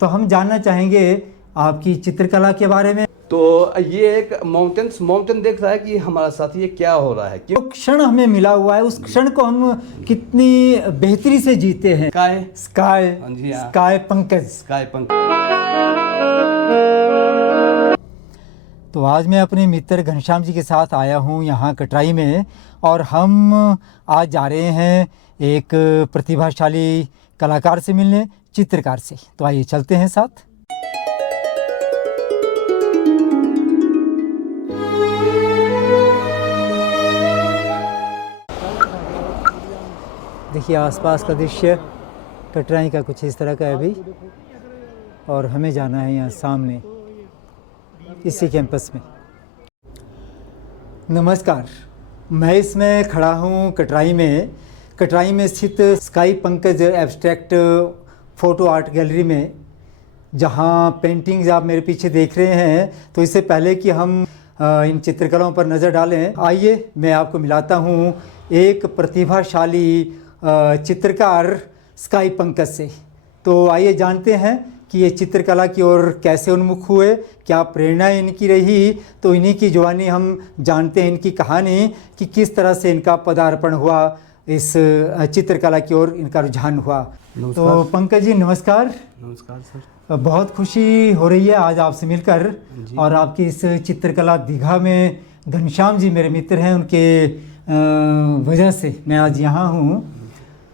तो हम जानना चाहेंगे आपकी चित्रकला के बारे में। तो ये एक माउंटेन देख रहा है कि हमारा साथी ये क्या हो रहा है, जो क्षण हमें मिला हुआ है उस क्षण को हम कितनी बेहतरी से जीते हैं। स्काई हाँ जी, हाँ। स्काई पंकज। तो आज मैं अपने मित्र घनश्याम जी के साथ आया हूँ यहाँ कटराई में, और हम आज जा रहे हैं एक प्रतिभाशाली कलाकार से मिलने, चित्रकार से। तो आइए चलते हैं साथ। देखिए आसपास का दृश्य कटराई का कुछ इस तरह का है अभी, और हमें जाना है यहाँ सामने इसी कैंपस में। नमस्कार, मैं इसमें खड़ा हूँ कटराई में स्थित sky Pankaj abstract photo art gallery में, जहाँ पेंटिंग्स आप मेरे पीछे देख रहे हैं। तो इससे पहले कि हम इन चित्रकलाओं पर नज़र डालें, आइए मैं आपको मिलाता हूँ एक प्रतिभाशाली चित्रकार स्काई पंकज से। तो आइए जानते हैं कि ये चित्रकला की ओर कैसे उन्मुख हुए, क्या प्रेरणा इनकी रही। तो इन्हीं की जुबानी हम जानते हैं इनकी कहानी कि किस तरह से इनका पदार्पण हुआ, इस चित्रकला की ओर इनका रुझान हुआ। तो पंकज जी नमस्कार। नमस्कार सर। बहुत खुशी हो रही है आज आपसे मिलकर, और आपकी इस चित्रकला दीघा में घनश्याम जी मेरे मित्र हैं, उनके वजह से मैं आज यहाँ हूँ।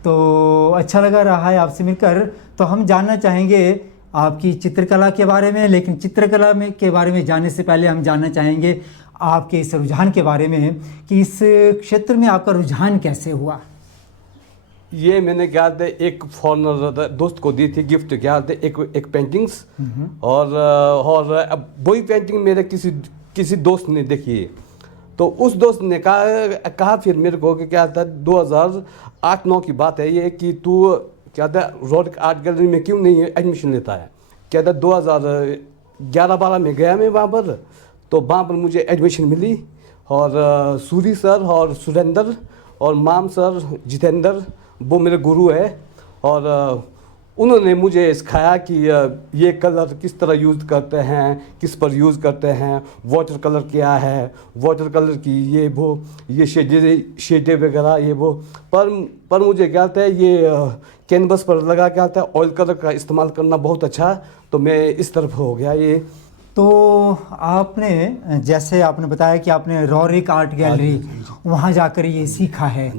तो अच्छा लगा रहा है आपसे मिलकर। तो हम जानना चाहेंगे आपकी चित्रकला के बारे में, लेकिन चित्रकला में के बारे में जानने से पहले हम जानना चाहेंगे आपके इस रुझान के बारे में कि इस क्षेत्र में आपका रुझान कैसे हुआ। ये मैंने क्या था, एक फॉरनर दोस्त को दी थी गिफ्ट, क्या था एक पेंटिंग्स, और अब वही पेंटिंग मेरे किसी दोस्त ने देखी। तो उस दोस्त ने कहा फिर मेरे को कि क्या था 2008-9 की बात है ये, कि तू क्या था रोडिक आर्ट गैलरी में क्यों नहीं एडमिशन लेता है। क्या था 2011-12 में गया मैं वहाँ पर, तो वहाँ पर मुझे एडमिशन मिली, और सूरी सर और सुरेंद्र और माम सर जितेंद्र वो मेरे गुरु है, और उन्होंने मुझे सिखाया कि ये कलर किस तरह यूज़ करते हैं, किस पर यूज़ करते हैं, वाटर कलर क्या है, वाटर कलर की ये शेडें वगैरह ये वो। पर मुझे क्या आता है, ये कैनवस पर लगा के आता है ऑयल कलर का इस्तेमाल करना बहुत अच्छा, तो मैं इस तरफ हो गया ये। तो आपने जैसे आपने बताया कि आपने रोरिक आर्ट गैलरी वहाँ जाकर ये सीखा है।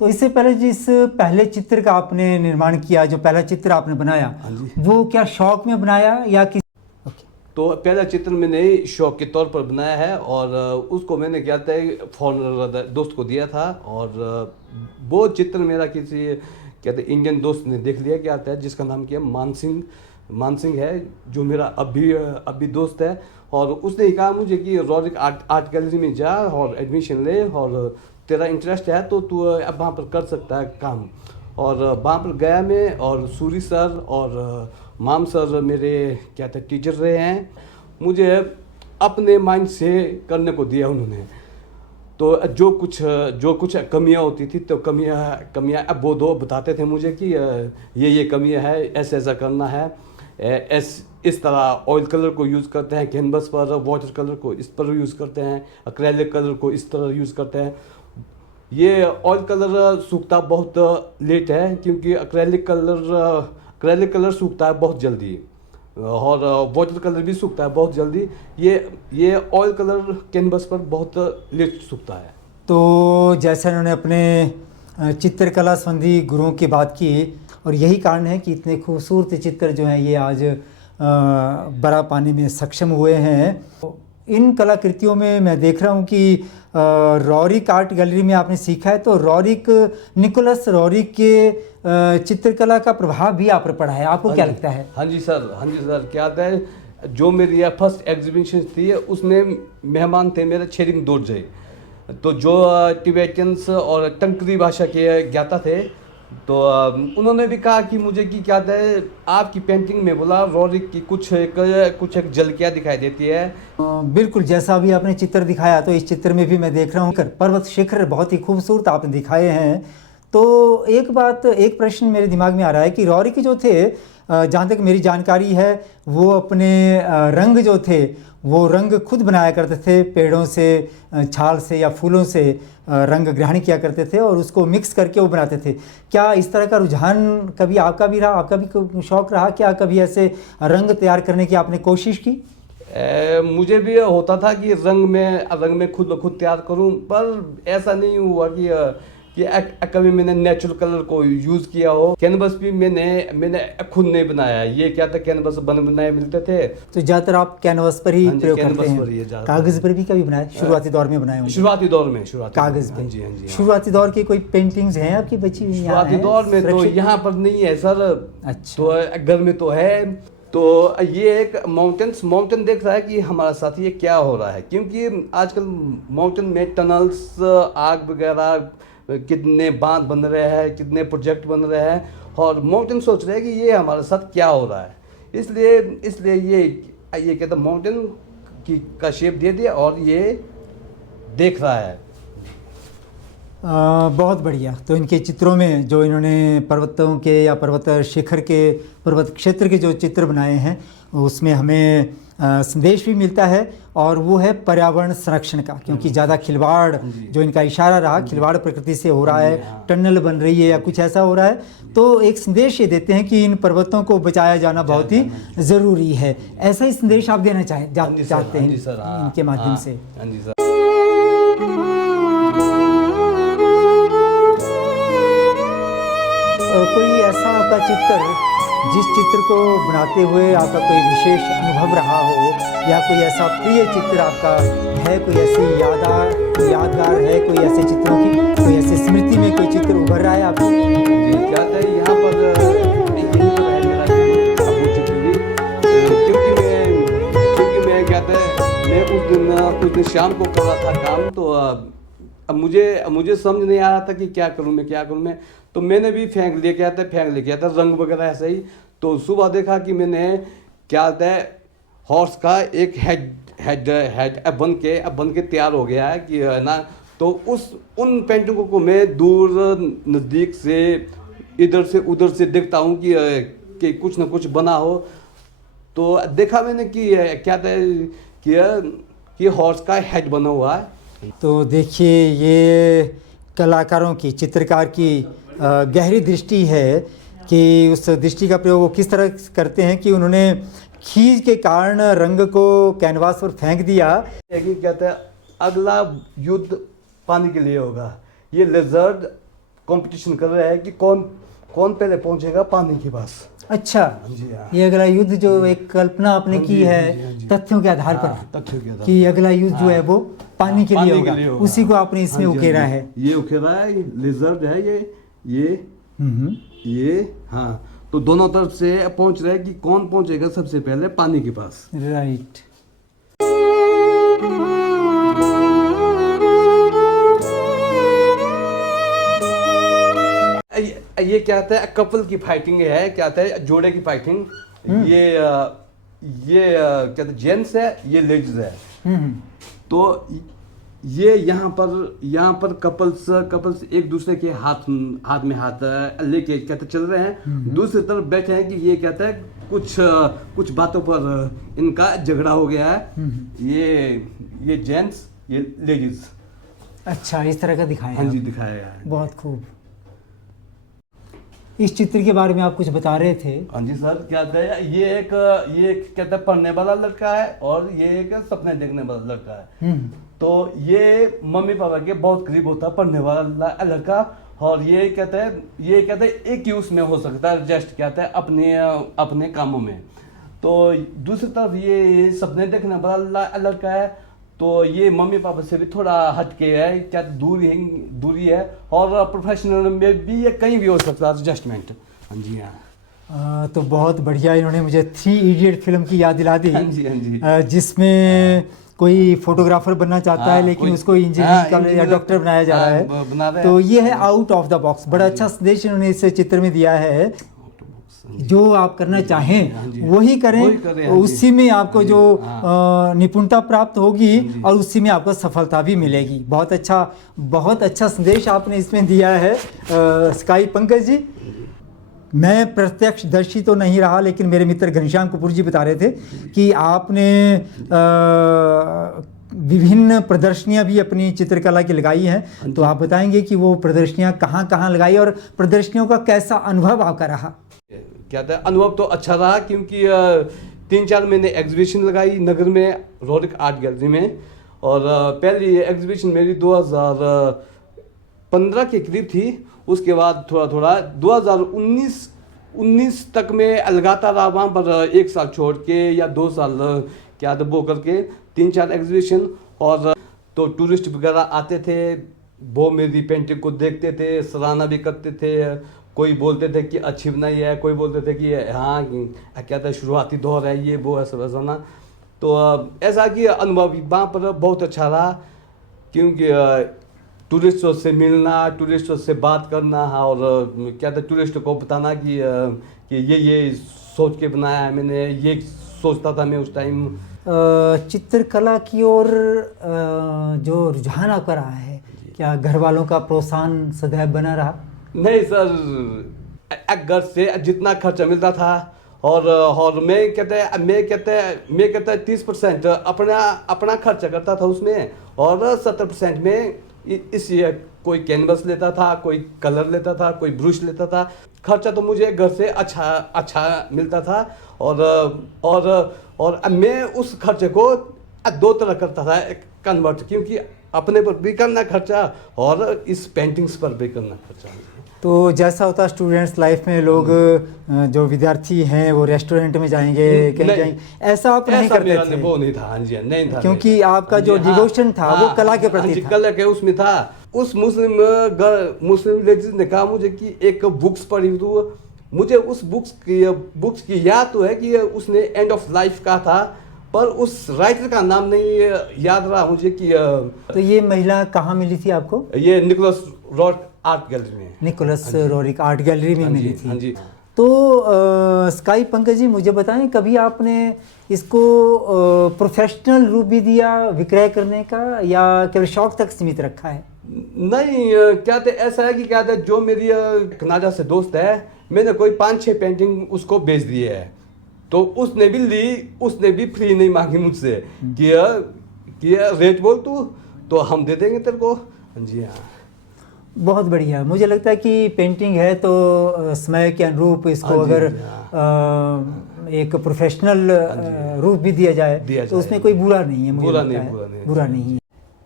तो इससे पहले जिस पहले चित्र का आपने निर्माण किया, जो पहला चित्र आपने बनाया, वो क्या शौक में बनाया या किस? तो पहला चित्र मैंने शौक के तौर पर बनाया है, और उसको मैंने क्या था फॉरनर दोस्त को दिया था, और वो चित्र मेरा किसी कहते इंडियन दोस्त ने देख लिया क्या आता है, जिसका नाम किया मान सिंह है, जो मेरा अभी दोस्त है। और उसने कहा मुझे कि रोरिक आर्ट गैलरी में जा और एडमिशन ले, और तेरा इंटरेस्ट है तो तू अब वहाँ पर कर सकता है काम। और वहाँ पर गया मैं, और सूरी सर और माम सर मेरे क्या था टीचर रहे हैं, मुझे अपने माइंड से करने को दिया उन्होंने। तो जो कुछ कमियां होती थी, तो कमियां अब वो दो बताते थे मुझे कि ये कमियां है, ऐसा करना है, इस तरह ऑयल कलर को यूज़ करते हैं कैनवस पर, वाटर कलर को इस पर यूज़ करते हैं, एक्रेलिक कलर को इस तरह यूज़ करते हैं। ये ऑयल कलर सूखता बहुत लेट है, क्योंकि एक्रेलिक कलर सूखता है बहुत जल्दी, और वाटर कलर भी सूखता है बहुत जल्दी। ये ऑयल कलर कैनवस पर बहुत लेट सूखता है। तो जैसे उन्होंने अपने चित्रकला संबंधी गुरुओं की बात की, और यही कारण है कि इतने खूबसूरत चित्र जो हैं ये आज बड़ा पाने में सक्षम हुए हैं। इन कलाकृतियों में मैं देख रहा हूँ कि रोरिक आर्ट गैलरी में आपने सीखा है, तो निकोलस रोरिक के चित्रकला का प्रभाव भी आप पर पड़ा है, आपको क्या लगता है? हाँ जी सर, क्या आता है, जो मेरी फर्स्ट एग्जीबिशन थी उसमें मेहमान थे मेरे छेरिंग दोरजे, तो जो टिबेटियंस और टंकरी भाषा के ज्ञाता थे। तो उन्होंने भी कहा कि मुझे कि क्या है आपकी पेंटिंग में बोला रोरिक की कुछ एक झलकियाँ दिखाई देती है। बिल्कुल, जैसा अभी आपने चित्र दिखाया, तो इस चित्र में भी मैं देख रहा हूँ पर्वत शिखर बहुत ही खूबसूरत आपने दिखाए हैं। तो एक प्रश्न मेरे दिमाग में आ रहा है कि रॉरिक जो थे, जहाँ तक मेरी जानकारी है, वो अपने रंग जो थे वो रंग खुद बनाया करते थे, पेड़ों से, छाल से या फूलों से रंग ग्रहण किया करते थे और उसको मिक्स करके वो बनाते थे। क्या इस तरह का रुझान कभी आपका भी रहा, आपका भी शौक़ रहा? क्या कभी ऐसे रंग तैयार करने की आपने कोशिश की? मुझे भी होता था कि रंग में खुद ब खुद तैयार करूं, पर ऐसा नहीं हुआ कि कभी मैंने नेचुरल कलर को यूज़ किया हो। कैनवस भी मैंने खुद नहीं बनाया। ये क्या था, कैनवस बनाए मिलते थे, तो ज़्यादातर आप कैनवस पर ही प्रयोग करते हैं? कागज़ पर भी कभी बनाया? शुरुआती दौर में बनाए होंगे? शुरुआती दौर में कागज़ पे। जी हाँ जी। शुरुआती दौर की कोई पेंटिंग्स हैं आपकी बची हुई? शुरुआती दौर में तो यहाँ पर नहीं है सर। अच्छा। तो घर में तो है। तो ये एक माउंटेन देख रहा है कि हमारा साथ ये क्या हो रहा है, क्योंकि आजकल माउंटेन में टनल्स, आग वगैरह, कितने बांध बन रहे हैं, कितने प्रोजेक्ट बन रहे हैं, और माउंटेन सोच रहे हैं कि ये हमारे साथ क्या हो रहा है। इसलिए ये कहता माउंटेन का शेप दे दिया और ये देख रहा है। बहुत बढ़िया। तो इनके चित्रों में जो इन्होंने पर्वतों के या पर्वत शिखर के, पर्वत क्षेत्र के जो चित्र बनाए हैं, उसमें हमें संदेश भी मिलता है, और वो है पर्यावरण संरक्षण का, क्योंकि ज़्यादा खिलवाड़, जो इनका इशारा रहा, खिलवाड़ प्रकृति से हो रहा है, टनल बन रही है या कुछ ऐसा हो रहा है, तो एक संदेश ये देते हैं कि इन पर्वतों को बचाया जाना बहुत ही ज़रूरी है। ऐसा ही संदेश आप देना चाहते हैं इनके माध्यम से? हाँ जी सर। कोई ऐसा आपका चित्र, जिस चित्र को बनाते हुए आपका कोई विशेष अनुभव रहा हो, या कोई ऐसा प्रिय चित्र आपका है, कोई ऐसी यादगार है, कोई ऐसे चित्रों की, कोई ऐसी स्मृति में कोई चित्र उभर रहा है आपको? जी, क्या है यहाँ पर यही तो है मेरा चित्र भी, क्योंकि मैं क्या था, मैं उस दिन शाम को कर रहा था काम, तो अब मुझे समझ नहीं आ रहा था कि क्या करूँ मैं, तो मैंने भी फेंक लेके आता रंग वगैरह ऐसे ही। तो सुबह देखा कि मैंने क्या आता है, हॉर्स का एक हेड बन के तैयार हो गया है कि है ना। तो उन पेंटिंगों को मैं दूर नज़दीक से, इधर से उधर से देखता हूँ कि कुछ ना कुछ बना हो। तो देखा मैंने कि क्या था कि हॉर्स का हेड बना हुआ है। तो देखिए, ये कलाकारों की, चित्रकार की गहरी दृष्टि है कि उस दृष्टि का प्रयोग वो किस तरह करते हैं कि उन्होंने खींच के कारण रंग को कैनवास पर फेंक दिया। कहते हैं अगला युद्ध पानी के लिए होगा। ये लेजर्ड कंपटीशन कर रहे हैं कि कौन पहले पहुंचेगा पानी के पास। अच्छा, ये अगला युद्ध जो एक कल्पना आपने की है तथ्यों के आधार पर, कि अगला युद्ध जो है वो पानी के लिए होगा, उसी को आपने इसमें उकेरा है। ये उकेरा है, लेजर्ड है ये हाँ। तो दोनों तरफ से पहुंच रहे हैं कि कौन पहुंचेगा सबसे पहले पानी के पास। राइट। ये क्या आता है, कपल की फाइटिंग है, क्या आता है, जोड़े की फाइटिंग। ये क्या था, जेंट्स है, ये लेडीज है। तो ये यहाँ पर कपल्स एक दूसरे के हाथ में हाथ लेके कहते चल रहे हैं। दूसरी तरफ बैठे हैं कि ये कहता है कुछ बातों पर इनका झगड़ा हो गया है। ये जेंट्स, ये लेडीज। अच्छा, इस तरह का दिखाया है? हाँ जी, दिखाया गया है। बहुत खूब। इस चित्र के बारे में आप कुछ बता रहे थे? हाँ जी सर, क्या है, ये एक कहता है पढ़ने वाला लड़का है, और ये एक सपने देखने वाला लड़का है। तो ये मम्मी पापा के बहुत करीब होता है पढ़ने वाला लड़का, और ये कहता है एक ही उसमें हो सकता है एडजस्ट, कहता है अपने कामों में। तो दूसरी तरफ ये सपने देखने वाला लड़का है, तो ये मम्मी पापा से भी थोड़ा हटके है, क्या दूरी है, और प्रोफेशनल में भी ये कहीं भी हो सकता है एडजस्टमेंट। हाँ जी हाँ। तो बहुत बढ़िया, इन्होंने मुझे 3 इडियट फिल्म की याद दिला दी। हाँ जी। जिसमें कोई फोटोग्राफर बनना चाहता है, लेकिन उसको इंजीनियर या डॉक्टर बनाया जा रहा है। तो ये है आउट ऑफ द बॉक्स। बड़ा अच्छा संदेश इन्होंने इस चित्र में दिया है। जो आप करना चाहें हाँ जी, वही करें, वही करें, हाँ जी। उसी में आपको हाँ जी, जो हाँ। निपुणता प्राप्त होगी हाँ जी। और उसी में आपको सफलता भी मिलेगी। बहुत अच्छा संदेश आपने इसमें दिया है स्काई पंकज जी। मैं प्रत्यक्षदर्शी तो नहीं रहा, लेकिन मेरे मित्र घनश्याम कपूर जी बता रहे थे कि आपने विभिन्न प्रदर्शनियां भी अपनी चित्रकला की लगाई हैं। तो आप बताएंगे कि वो प्रदर्शनियां कहाँ कहाँ लगाई और प्रदर्शनियों का कैसा अनुभव आपका रहा? क्या था, अनुभव तो अच्छा रहा, क्योंकि 3-4 महीने एग्जीबिशन लगाई नगर में, रोरिक आर्ट गैलरी में। और पहली एग्जीबिशन मेरी 2015 के करीब थी। उसके बाद थोड़ा थोड़ा 2019 तक मैं लगाता रहा वहाँ पर, 1 साल छोड़ के या 2 साल क्या था वो करके 3-4 एग्जीबिशन। और तो टूरिस्ट वगैरह आते थे, वो मेरी पेंटिंग को देखते थे, सराहना भी करते थे। कोई बोलते थे कि अच्छी बनाई है, कोई बोलते थे कि हाँ क्या था शुरुआती दौर है ये वो ऐसा वैसा ना। तो ऐसा कि अनुभव वहाँ पर बहुत अच्छा रहा, क्योंकि टूरिस्टों से मिलना, टूरिस्टों से बात करना, और क्या था टूरिस्टों को बताना कि ये सोच के बनाया है मैंने, ये सोचता था मैं उस टाइम। चित्रकला की ओर जो रुझान आपका रहा है, क्या घर वालों का प्रोत्साहन सदैव बना रहा? नहीं सर, घर से जितना खर्चा मिलता था, और मैं कहता 30% अपना खर्चा करता था उसमें, और 70% में इस कोई कैनवस लेता था, कोई कलर लेता था, कोई ब्रश लेता था। खर्चा तो मुझे घर से अच्छा मिलता था। और मैं उस खर्चे को 2 तरह करता था कन्वर्ट, क्योंकि अपने पर भी करना खर्चा और इस पेंटिंग्स पर भी करना खर्चा। तो जैसा होता है स्टूडेंट्स लाइफ में, लोग जो विद्यार्थी हैं वो रेस्टोरेंट में जाएंगे, कहीं जाएंगे, ऐसा आप नहीं करते थे? वो नहीं था, हाँ जी, नहीं था, क्योंकि आपका जो डिवोशन था वो कला के प्रति था। कला के उसमें था। उस मुस्लिम लेडीज ने कहा मुझे कि एक बुक्स पढ़ी, तो मुझे उस बुक्स की याद तो है कि उसने एंड ऑफ लाइफ का था, पर उस राइटर का नाम नहीं याद रहा मुझे कि तो ये महिला कहाँ मिली थी आपको? ये निकोलस रोरिक आर्ट गैलरी में। निकोलस रोरिक आर्ट गैलरी में मिली थी। हाँ जी। तो स्काई पंकज जी, मुझे बताएं, कभी आपने इसको प्रोफेशनल रूप भी दिया विक्रय करने का, या केवल शौक तक सीमित रखा है? नहीं, क्या था ऐसा है कि क्या था, जो मेरी कनाडा से दोस्त है, मैंने कोई 5-6 पेंटिंग उसको बेच दिए है। तो उसने भी ली, उसने भी फ्री नहीं मांगी मुझसे कि रेट बोल तू तो हम दे देंगे तेरे को। जी हाँ, बहुत बढ़िया। मुझे लगता है कि पेंटिंग है तो समय के अनुरूप इसको अगर एक प्रोफेशनल रूप भी दिया जाए तो उसमें कोई बुरा नहीं है। मुझे लगता है बुरा नहीं है।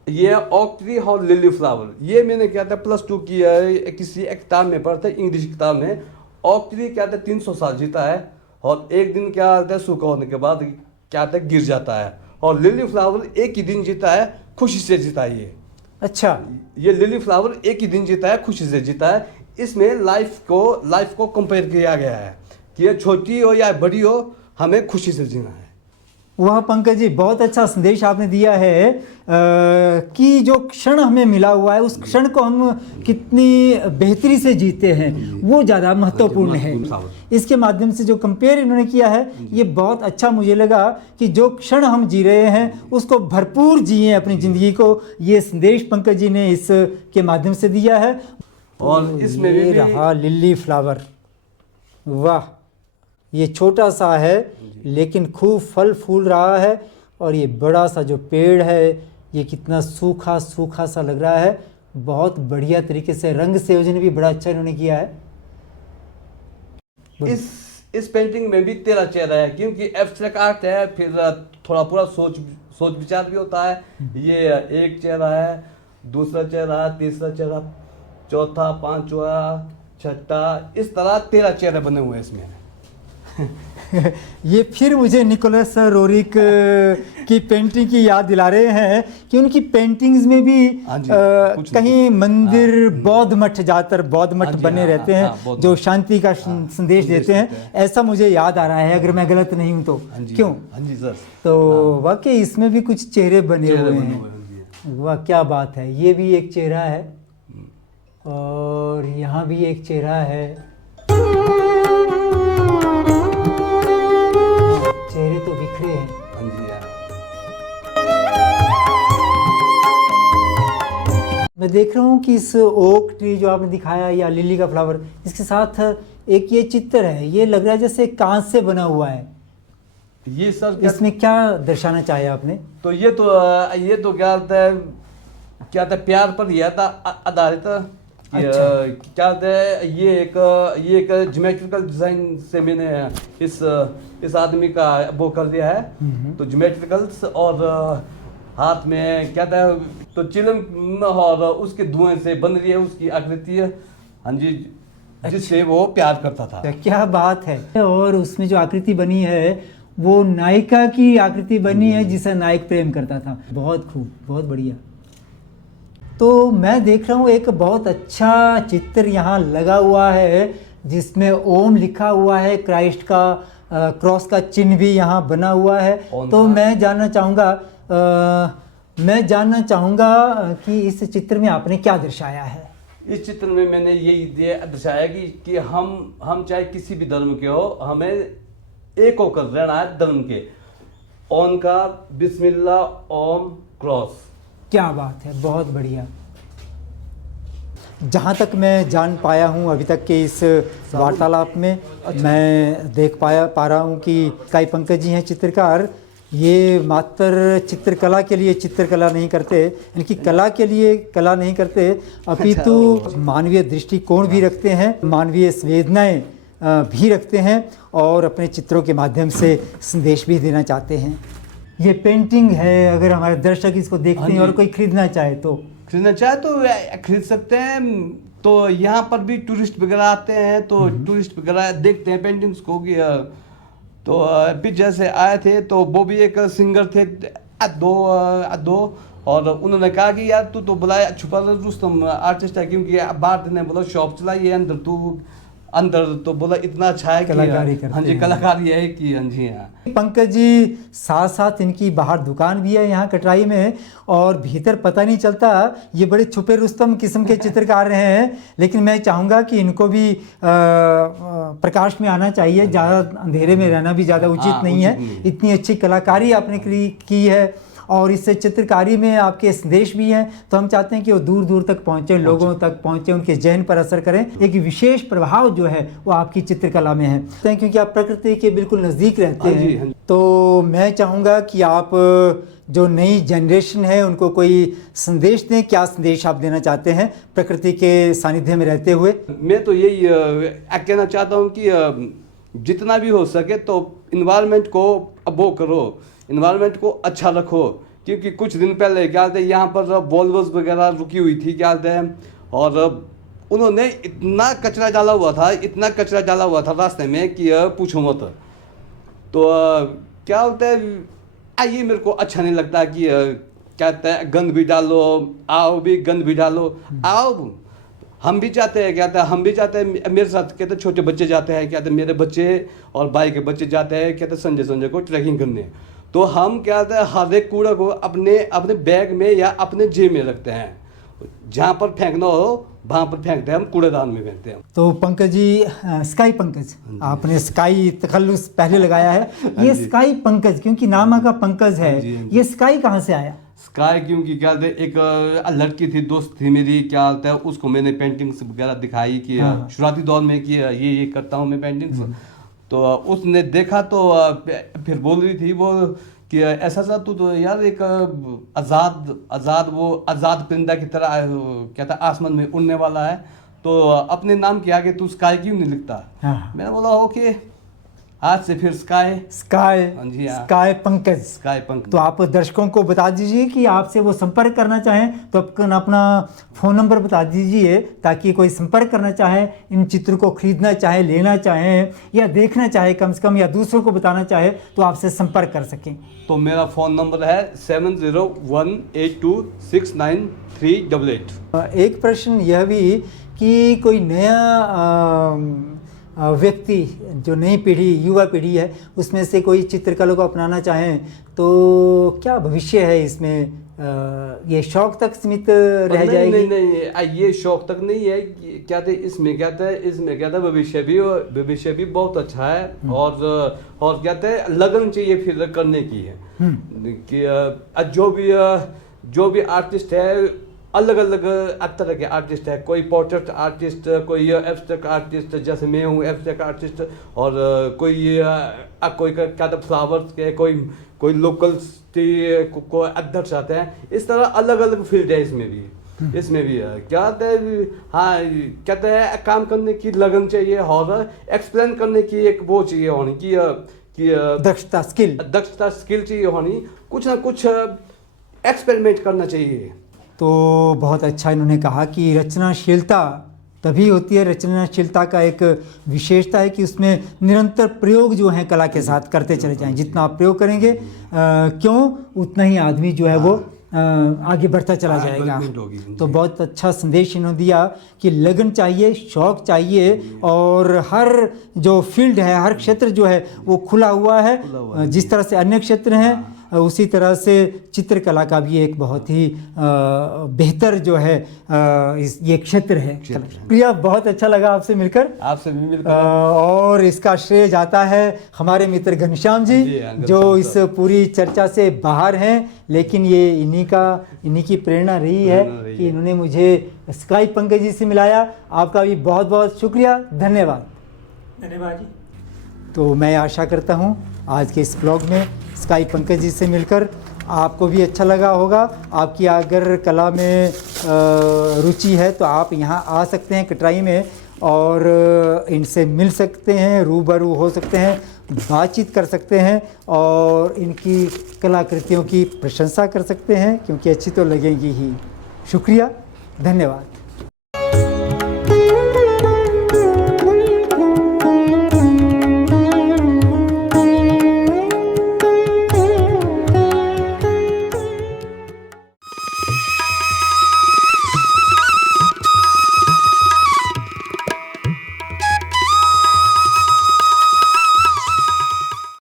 ये ऑक ट्री और लिली फ्लावर, ये मैंने क्या था +2 की किसी एक किताब में पढ़ा था, इंग्लिश किताब में। ऑक ट्री क्या था 300 साल जीता है, और एक दिन क्या होता है सूखा होने के बाद क्या होता है गिर जाता है। और लिली फ्लावर एक ही दिन जीता है, खुशी से जीता है। ये अच्छा, ये लिली फ्लावर एक ही दिन जीता है, खुशी से जीता है। इसमें लाइफ को कंपेयर किया गया है कि ये छोटी हो या बड़ी हो, हमें खुशी से जीना है। वह पंकज जी, बहुत अच्छा संदेश आपने दिया है कि जो क्षण हमें मिला हुआ है उस क्षण को हम कितनी बेहतरी से जीते हैं वो ज़्यादा महत्वपूर्ण है। इसके माध्यम से जो कंपेयर इन्होंने किया है ये बहुत अच्छा मुझे लगा कि जो क्षण हम जी रहे हैं उसको भरपूर जिए अपनी ज़िंदगी को। ये संदेश पंकज जी ने इसके माध्यम से दिया है। और इसमें भी रहा लिली फ्लावर, वाह, ये छोटा सा है लेकिन खूब फल फूल रहा है। और ये बड़ा सा जो पेड़ है ये कितना सूखा सूखा सा लग रहा है। बहुत बढ़िया तरीके से रंग संयोजन भी बड़ा अच्छा इन्होंने किया है। इस पेंटिंग में भी 13 चेहरा है, क्योंकि एब्स्ट्रैक्ट आर्ट है, फिर थोड़ा पूरा सोच विचार भी होता है। ये एक चेहरा है, दूसरा चेहरा, तीसरा चेहरा, चौथा, पांचवा, छठा, इस तरह 13 चेहरे बने हुए हैं इसमें। ये फिर मुझे निकोलस रोरिक की पेंटिंग की याद दिला रहे हैं कि उनकी पेंटिंग्स में भी कहीं मंदिर, बौद्ध मठ, ज़्यादातर बौद्ध मठ बने रहते हैं जो शांति का संदेश देते हैं। ऐसा मुझे याद आ रहा है, अगर मैं गलत नहीं हूँ तो। क्यों? तो वाकई इसमें भी कुछ चेहरे बने हुए हैं। वाह, क्या बात है। ये भी एक चेहरा है और यहाँ भी एक चेहरा है। मैं देख रहा हूँ कि इस ओक ट्री जो आपने दिखाया या लिली का फ्लावर, इसके साथ एक ये चित्र है, ये लग रहा है जैसे कांच से बना हुआ है। ये सर इसमें क्या दर्शाना चाहे आपने? तो ये तो क्या होता है प्यार पर यह था आधारित। अच्छा। क्या होता है ये एक ज्योमेट्रिकल डिजाइन से मैंने इस आदमी का वो कर दिया है। तो ज्योमेट्रिकल्स और हाथ में क्या था तो चिलम और उसके धुएं से बन रही है उसकी आकृति। हाँ जी, जिससे वो प्यार करता था। क्या बात है। और उसमें जो आकृति बनी है वो नायिका की आकृति बनी है जिसे नायक प्रेम करता था। बहुत खूब, बहुत बढ़िया। तो मैं देख रहा हूँ एक बहुत अच्छा चित्र यहाँ लगा हुआ है जिसमें ओम लिखा हुआ है, क्राइस्ट का क्रॉस का चिन्ह भी यहाँ बना हुआ है। तो मैं जानना चाहूँगा कि इस चित्र में आपने क्या दर्शाया है? इस चित्र में मैंने यही दर्शाया कि हम चाहे किसी भी धर्म के हो, हमें एक होकर रहना है धर्म के। ओम का बिस्मिल्लाह ओम क्रॉस। क्या बात है, बहुत बढ़िया। जहाँ तक मैं जान पाया हूँ अभी तक के इस वार्तालाप में, मैं देख पा रहा हूँ कि स्काई पंकज जी हैं चित्रकार। ये मात्र चित्रकला के लिए चित्रकला नहीं करते, इनकी कला के लिए कला नहीं करते, अपितु मानवीय दृष्टिकोण भी रखते हैं, मानवीय संवेदनाएं भी रखते हैं और अपने चित्रों के माध्यम से संदेश भी देना चाहते हैं। ये पेंटिंग है, अगर हमारे दर्शक इसको देखते हैं और कोई खरीदना चाहे तो खरीद सकते हैं। तो यहाँ पर भी टूरिस्ट वगैरह आते हैं, तो टूरिस्ट वगैरह देखते हैं पेंटिंग्स को कि तो अभी जैसे आए थे तो वो भी एक सिंगर थे दो और उन्होंने कहा कि यार तू तो बुलाया छुपा रुस्तम आर्टिस्ट है, क्योंकि बाहर ने बोला शॉप चलाई है, अंदर तू अंदर तो बोला इतना अच्छा है कलाकारी कि हाँ जी कलाकारी है कि हाँ जी हाँ। पंकज जी साथ साथ इनकी बाहर दुकान भी है यहाँ कटराई में, और भीतर पता नहीं चलता, ये बड़े छुपे रुस्तम किस्म के चित्रकार रहे हैं। लेकिन मैं चाहूँगा कि इनको भी प्रकाश में आना चाहिए, ज़्यादा अंधेरे में रहना भी ज़्यादा उचित नहीं है। इतनी अच्छी कलाकारी आपने की है और इस चित्रकारी में आपके संदेश भी हैं, तो हम चाहते हैं कि वो दूर दूर तक पहुँचे, लोगों तक पहुँचे, उनके जहन पर असर करें। एक विशेष प्रभाव जो है वो आपकी चित्रकला में है, क्योंकि आप प्रकृति के बिल्कुल नज़दीक रहते हैं। तो मैं चाहूँगा कि आप जो नई जनरेशन है उनको कोई संदेश दें। क्या संदेश आप देना चाहते हैं प्रकृति के सानिध्य में रहते हुए? मैं तो यही कहना चाहता हूँ कि जितना भी हो सके तो इन्वायरमेंट को वो करो, इन्वायरमेंट को अच्छा रखो। क्योंकि कुछ दिन पहले क्या होता है यहाँ पर वॉल्वोस वगैरह रुकी हुई थी क्या होता है, और उन्होंने इतना कचरा डाला हुआ था रास्ते में कि पूछो मत। तो क्या होता है ये मेरे को अच्छा नहीं लगता कि क्या कहते हैं गंद भी डालो, आओ भी गंद भी डालो, आओ हम भी जाते हैं, क्या कहते हैं हम भी जाते हैं, मेरे साथ कहते छोटे बच्चे जाते हैं, क्या कहते मेरे बच्चे और भाई के बच्चे जाते हैं, कहते संजय को ट्रैकिंग करने। तो हम क्या कहते हैं हर एक कूड़ा को अपने बैग में या अपने जेब में रखते हैं, जहाँ पर फेंकना हो वहाँ पर फेंकते हैं, हम कूड़ेदान में फेंकते हैं। तो पंकज जी, स्काई पंकज, आपने स्काई तखल्लुस पहले लगाया है, ये स्काई पंकज क्योंकि नाम का पंकज है, ये स्काई कहाँ से आया? स्काई क्योंकि क्या कहते एक लड़की थी, दोस्त थी मेरी, क्या होता है उसको मैंने पेंटिंग्स वगैरह दिखाई कि शुरुआती दौर में कि ये करता हूँ मैं पेंटिंग्स। तो उसने देखा तो फिर बोल रही थी वो कि ऐसा सा तू तो यार एक आज़ाद परिंदा की तरह क्या था आसमान में उड़ने वाला है, तो अपने नाम के आगे तू स्काई क्यों नहीं लिखता? मैंने बोला ओके, आज से फिर स्काई पंकज। तो आप दर्शकों को बता दीजिए कि आपसे वो संपर्क करना चाहें तो अपना फ़ोन नंबर बता दीजिए, ताकि कोई संपर्क करना चाहे, इन चित्र को खरीदना चाहे, लेना चाहे या देखना चाहे कम से कम, या दूसरों को बताना चाहे तो आपसे संपर्क कर सकें। तो मेरा फ़ोन नंबर है 7018269388। एक प्रश्न यह भी कि कोई नया व्यक्ति, जो नई पीढ़ी, युवा पीढ़ी है, उसमें से कोई चित्रकला को अपनाना चाहें तो क्या भविष्य है इसमें? ये शौक तक सीमित रह जाएगी? नहीं, ये शौक तक नहीं है। क्या थे इसमें क्या था भविष्य भी बहुत अच्छा है, और क्या थे लगन चाहिए फिर करने की है कि जो भी आर्टिस्ट है अलग अलग तरह के आर्टिस्ट है, कोई पोर्ट्रेट आर्टिस्ट, कोई एब्स्ट्रैक्ट आर्टिस्ट जैसे मैं हूँ एब्स्ट्रैक्ट आर्टिस्ट, और कोई कहते हैं फ्लावर्स के, कोई लोकल को अध्यक्ष आते हैं। इस तरह अलग अलग फील्ड है इसमें भी है। क्या कहते हैं, हाँ कहते हैं काम करने की लगन चाहिए और एक्सप्लेन करने की एक वो चाहिए होनी कि दक्षता स्किल चाहिए होनी, कुछ ना कुछ एक्सपेरिमेंट करना चाहिए। तो बहुत अच्छा इन्होंने कहा कि रचनाशीलता तभी होती है, रचनाशीलता का एक विशेषता है कि उसमें निरंतर प्रयोग जो है कला के साथ करते चले जाएं। जितना आप प्रयोग करेंगे क्यों उतना ही आदमी जो है वो आगे बढ़ता चला जाएगा। तो बहुत अच्छा संदेश इन्होंने दिया कि लगन चाहिए, शौक चाहिए, और हर जो फील्ड है, हर क्षेत्र जो है वो खुला हुआ है। जिस तरह से अन्य क्षेत्र हैं उसी तरह से चित्रकला का भी एक बहुत ही बेहतर जो है ये क्षेत्र है। प्रिया, बहुत अच्छा लगा आपसे भी मिलकर। और इसका श्रेय जाता है हमारे मित्र घनश्याम जी जो इस पूरी चर्चा से बाहर हैं, लेकिन ये इन्हीं की प्रेरणा रही है कि इन्होंने मुझे स्काई पंकज जी से मिलाया। आपका भी बहुत बहुत शुक्रिया, धन्यवाद जी। तो मैं आशा करता हूँ आज के इस ब्लॉग में स्काई पंकज जी से मिलकर आपको भी अच्छा लगा होगा। आपकी अगर कला में रुचि है तो आप यहाँ आ सकते हैं कटराई में, और इनसे मिल सकते हैं, रूबरू हो सकते हैं, बातचीत कर सकते हैं, और इनकी कलाकृतियों की प्रशंसा कर सकते हैं, क्योंकि अच्छी तो लगेंगी ही। शुक्रिया, धन्यवाद।